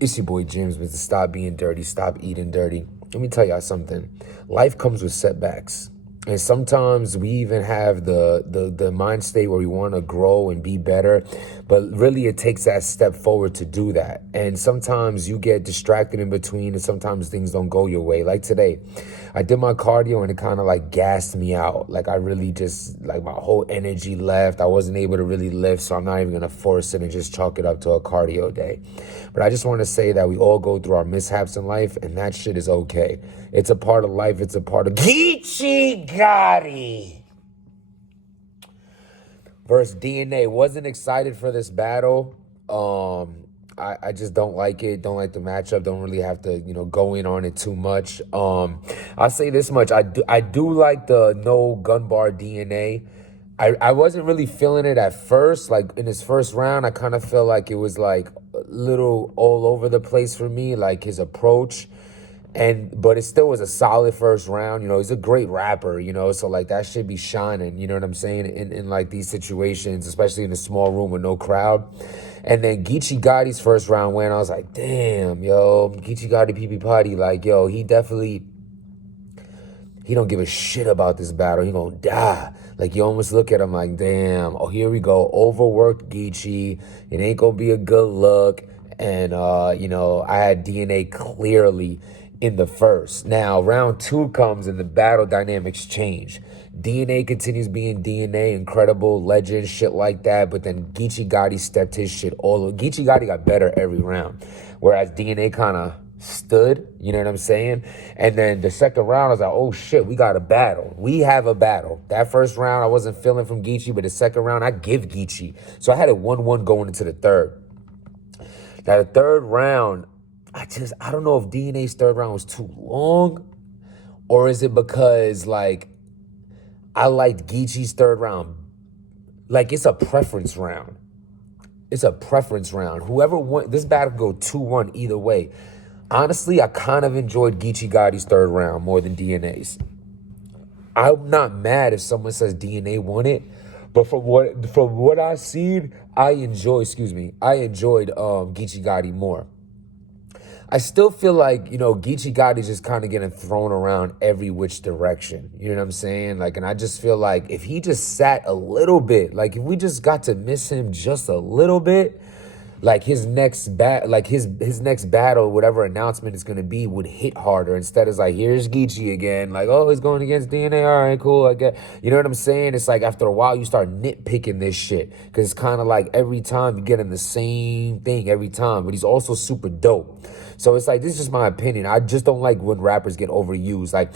It's your boy James with the Stop Being Dirty, Stop Eating Dirty. Let me tell y'all something. Life comes with setbacks. And sometimes we even have the mind state where we want to grow and be better, but really it takes that step forward to do that. And sometimes you get distracted in between and sometimes things don't go your way. Like today, I did my cardio and it kind of like gassed me out. Like I really just, like my whole energy left. I wasn't able to really lift, so I'm not even going to force it and just chalk it up to a cardio day. But I just want to say that we all go through our mishaps in life and that shit is okay. It's a part of life. It's a part of geechi versus DNA. Wasn't excited for this battle. I just don't like it. Don't like the matchup. Don't really have to, go in on it too much. I'll say this much. I do like the no gun bar DNA. I wasn't really feeling it at first. Like in his first round, I kind of felt like it was like a little all over the place for me, like his approach. But it still was a solid first round. He's a great rapper, so like that should be shining, you know what I'm saying, in like these situations, especially in a small room with no crowd. And then Geechi Gotti's first round win, I was like, damn, yo, Geechi Gotti PP Potty, like, yo, he don't give a shit about this battle. He gonna die. Like, you almost look at him like, damn, oh, here we go, overworked Geechi. It ain't gonna be a good look. And, I had DNA clearly in the first. Now, round two comes and the battle dynamics change. DNA continues being DNA, incredible, legend, shit like that. But then Geechi Gotti stepped his shit all over. Geechi Gotti got better every round, whereas DNA kind of stood, you know what I'm saying? And then the second round, I was like, oh shit, we got a battle. We have a battle. That first round, I wasn't feeling from Geechi, but the second round, I give Geechi. So I had a 1-1 going into the third. Now, the third round, I don't know if DNA's third round was too long, or is it because, like, I liked Geechi's third round. Like, it's a preference round. It's a preference round. Whoever won, this battle could go 2-1 either way. Honestly, I kind of enjoyed Geechi Gotti's third round more than DNA's. I'm not mad if someone says DNA won it, but from what I've seen, I enjoyed Geechi Gotti more. I still feel like, Geechi Gotti's just kind of getting thrown around every which direction. You know what I'm saying? Like, and I just feel like if he just sat a little bit, like if we just got to miss him just a little bit, like his next next battle, whatever announcement it's gonna be, would hit harder. Instead, it's like, here's Geechi again. Like, oh, he's going against DNA. All right, cool. I get. You know what I'm saying? It's like after a while, you start nitpicking this shit because it's kind of like every time you get him the same thing every time. But he's also super dope. So it's like, this is just my opinion. I just don't like when rappers get overused. Like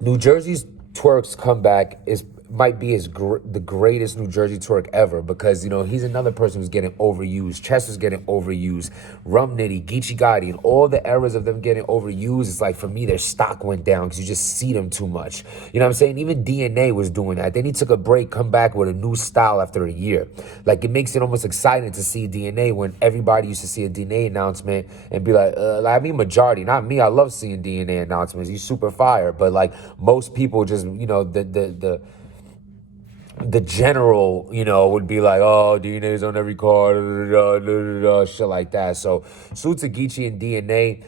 New Jersey's Twerk's comeback might be the greatest New Jersey twerk ever because, he's another person who's getting overused. Chester's getting overused. Rum Nitty, Geechi Gotti, and all the eras of them getting overused, it's like, for me, their stock went down because you just see them too much. You know what I'm saying? Even DNA was doing that. Then he took a break, come back with a new style after a year. Like, it makes it almost exciting to see DNA when everybody used to see a DNA announcement and be like, majority, not me. I love seeing DNA announcements. He's super fire. But, like, most people just, the general, would be like, oh, DNA's on every card, shit like that. So, salute to Geechi and DNA.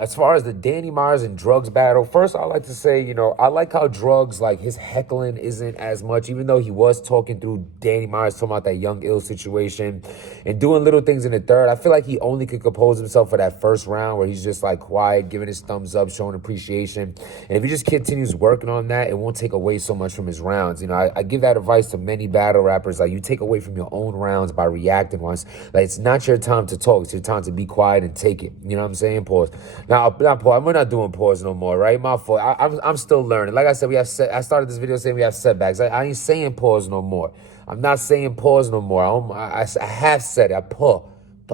As far as the Danny Myers and Drugz battle, first I like to say, I like how Drugz, like, his heckling isn't as much, even though he was talking through Danny Myers, talking about that Young Ill situation and doing little things in the third. I feel like he only could compose himself for that first round where he's just like quiet, giving his thumbs up, showing appreciation. And if he just continues working on that, it won't take away so much from his rounds. I give that advice to many battle rappers. Like, you take away from your own rounds by reacting once. Like, it's not your time to talk. It's your time to be quiet and take it. You know what I'm saying? Pause. Now, not pause. We're not doing pause no more, right? My fault. I'm still learning. Like I said, I started this video saying we have setbacks. I ain't saying pause no more. I'm not saying pause no more. I have said it.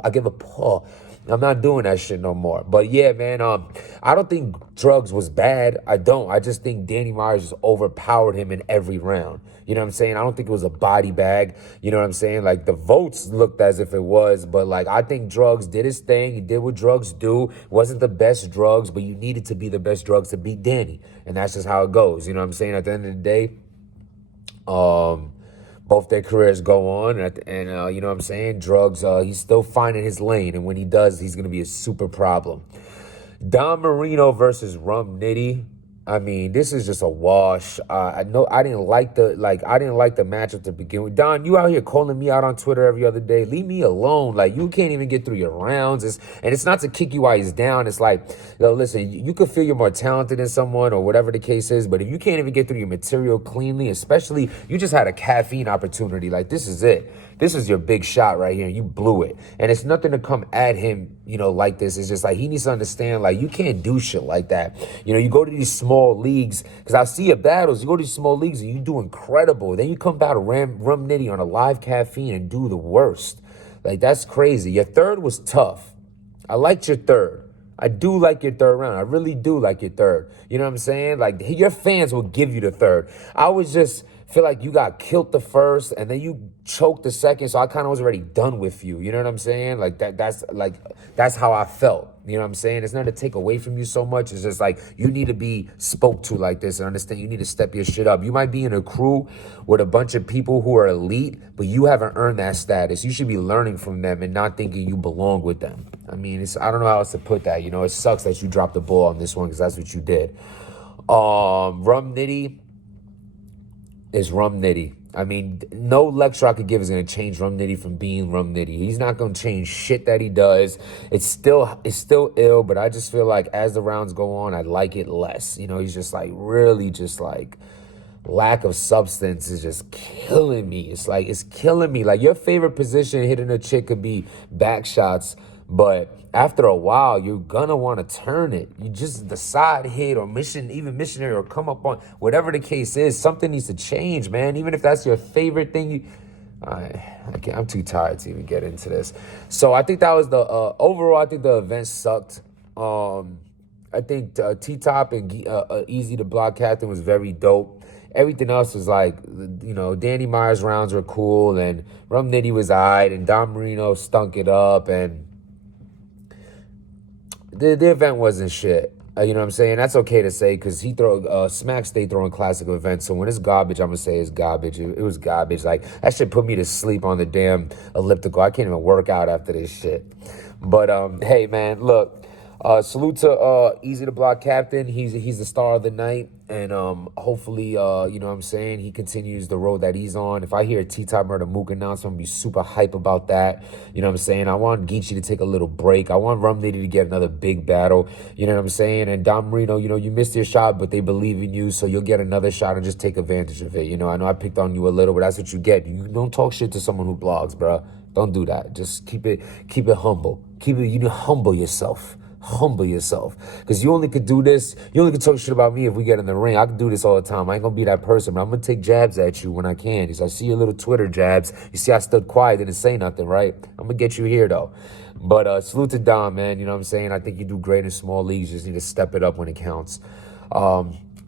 I give a pause. I'm not doing that shit no more. But yeah, man, I don't think Drugz was bad. I don't. I just think Danny Myers just overpowered him in every round. You know what I'm saying? I don't think it was a body bag. You know what I'm saying? Like, the votes looked as if it was, but like, I think Drugz did his thing. He did what Drugz do. Wasn't the best Drugz, but you needed to be the best Drugz to beat Danny. And that's just how it goes. You know what I'm saying? At the end of the day, Both their careers go on, and you know what I'm saying? Drugz, he's still finding his lane, and when he does, he's going to be a super problem. Don Marino versus Rum Nitty. I mean, this is just a wash. I know I didn't like the matchup to begin with. Don, you out here calling me out on Twitter every other day. Leave me alone. Like, you can't even get through your rounds. It's not to kick you while he's down. It's like, yo, listen, you could feel you're more talented than someone or whatever the case is, but if you can't even get through your material cleanly, especially you just had a caffeine opportunity, like, this is it. This is your big shot right here, and you blew it. And it's nothing to come at him, you know, like this. It's just like he needs to understand, like, you can't do shit like that. You know, you go to these small leagues, because I see your battles. You go to these small leagues, and you do incredible. Then you come battle Rum Nitty on a live caffeine and do the worst. Like, that's crazy. Your third was tough. I liked your third. I do like your third round. I really do like your third. You know what I'm saying? Like, your fans will give you the third. I was just feel like you got killed the first and then you choked the second, so I kind of was already done with you. You know what I'm saying? Like, that's how I felt. You know what I'm saying? It's not to take away from you so much. It's just like you need to be spoke to like this and understand you need to step your shit up. You might be in a crew with a bunch of people who are elite, but you haven't earned that status. You should be learning from them and not thinking you belong with them. I mean, I don't know how else to put that. You know, it sucks that you dropped the ball on this one because that's what you did. Rum Nitty is Rum Nitty. I mean, no lecture I could give is going to change Rum Nitty from being Rum Nitty. He's not going to change shit that he does. It's still ill, but I just feel like as the rounds go on, I like it less. You know, he's just like really just like lack of substance is just killing me. It's killing me. Like, your favorite position hitting a chick could be back shots, but after a while, you're gonna want to turn it. You just, the side hit or missionary or come up on, whatever the case is, something needs to change, man. Even if that's your favorite thing, I'm too tired to even get into this. So I think that was the, overall, I think the event sucked. I think T-Top and Easy the Block Captain was very dope. Everything else was like, you know, Danny Myers rounds were cool, and Rum Nitty was alright, and Don Marino stunk it up, and the event wasn't shit. You know what I'm saying? That's okay to say because Smack stayed throwing classic events. So when it's garbage, I'm going to say it's garbage. It was garbage. Like, that shit put me to sleep on the damn elliptical. I can't even work out after this shit. But, hey, man, look. Salute to Easy the Block Captain. He's the star of the night. And hopefully, you know what I'm saying, he continues the road that he's on. If I hear a T-Top Murder Mook announcement, I'm going to be super hype about that. You know what I'm saying? I want Geechi to take a little break. I want Rum Nitty to get another big battle. You know what I'm saying? And Don Marino, you know, you missed your shot, but they believe in you, so you'll get another shot and just take advantage of it. You know I picked on you a little, but that's what you get. You don't talk shit to someone who blogs, bro. Don't do that. Just keep it humble. You need to humble yourself. Humble yourself, because you only could do this. You only could talk shit about me if we get in the ring. I can do this all the time. I ain't gonna be that person, but I'm gonna take jabs at you when I can. Because I see your little Twitter jabs. You see I stood quiet, didn't say nothing, right? I'm gonna get you here though. But salute to Dom, man. You know what I'm saying? I think you do great in small leagues. You just need to step it up when it counts.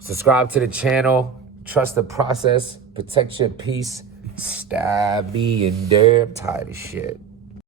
Subscribe to the channel. Trust the process. Protect your peace. Stab me in there. I'm tired of shit.